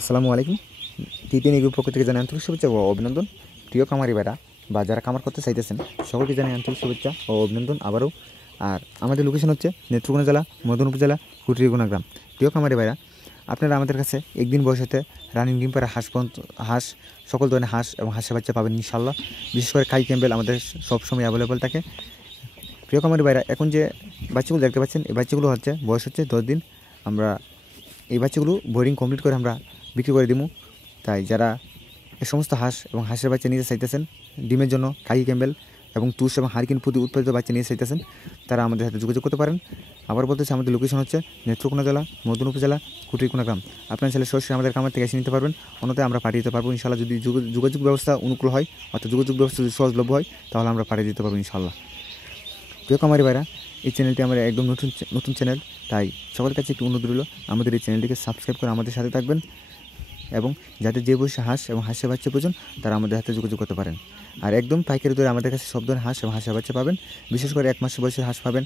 আসসালামু আলাইকুম। টিটিন এগ্রো পক্ষ থেকে জানাই আন্তরিক শুভেচ্ছা ও অভিনন্দন। প্রিয় খামারি ভাইরা বা যারা খামার করতে চাইতেছেন সকলকে জানাই আন্তরিক শুভেচ্ছা ও অভিনন্দন আবারও। আর আমাদের লোকেশন হচ্ছে নেত্রকোনা জেলা, মদন উপজেলা, কুটিরগুনা গ্রাম। প্রিয় খামারি ভাইরা, আপনারা আমাদের কাছে একদিন বয়স হতে রানিং ডিম পাড়া হাঁস পর্যন্ত হাঁস, সকল ধরনের হাঁস এবং হাঁসের বাচ্চা পাবেন ইনশাল্লাহ। বিশেষ করে কাই ক্যাম্বেল আমাদের সবসময় অ্যাভেলেবল থাকে। প্রিয় খামারি ভাইরা, এখন যে বাচ্চাগুলো দেখতে পাচ্ছেন এই বাচ্চাগুলো হচ্ছে বয়স হচ্ছে 10 দিন। আমরা এই বাচ্চাগুলো বোর্ডিং কমপ্লিট করে আমরা বিক্রি করে দিব। তাই যারা এ সমস্ত হাঁস এবং হাঁসের বাচ্চা নিতে চাইতেছেন ডিমের জন্য কাই ক্যাম্বেল এবং তুষ এবং হারিকেন পুঁতি উৎপাদিত বাচ্চা নিতে চাইতেছেন, তারা আমাদের সাথে যোগাযোগ করতে পারেন। আবার বলতেছি, আমাদের লোকেশন হচ্ছে নেত্রকোনা জেলা, মদন উপজেলা, কুটিরকোনা গ্রাম। আপনার ছেলে সরাসরি আমাদের খামার থেকে এসে নিতে পারবেন, অন্যথায় আমরা পাঠিয়ে দিতে পারবো ইনশাল্লাহ। যদি যোগাযোগ ব্যবস্থা অনুকূল হয়, অর্থাৎ যোগাযোগ ব্যবস্থা যদি সহজলভ্য হয়, তাহলে আমরা পাঠিয়ে দিতে পারবো ইনশাল্লাহ। প্রিয় খামারি ভাইরা, এই চ্যানেলটি আমার একদম নতুন চ্যানেল, তাই সকলের কাছে একটু অনুরোধ রইল আমাদের এই চ্যানেলটিকে সাবস্ক্রাইব করে আমাদের সাথে থাকবেন এবং যাদের যে বয়সে হাঁস এবং হাঁসের বাচ্চা প্রয়োজন তারা আমাদের হাতে যোগাযোগ করতে পারেন। আর একদম পাইকারি দরে আমাদের কাছে সব ধরনের হাঁস এবং হাঁসের বাচ্চা পাবেন। বিশেষ করে 1 মাস বয়সের হাঁস পাবেন,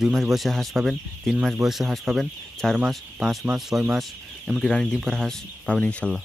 2 মাস বয়সের হাঁস পাবেন, 3 মাস বয়সের হাঁস পাবেন, 4 মাস, 5 মাস, 6 মাস, এমনকি রানিং ডিম পাড়া হাঁস পাবেন ইনশাল্লাহ।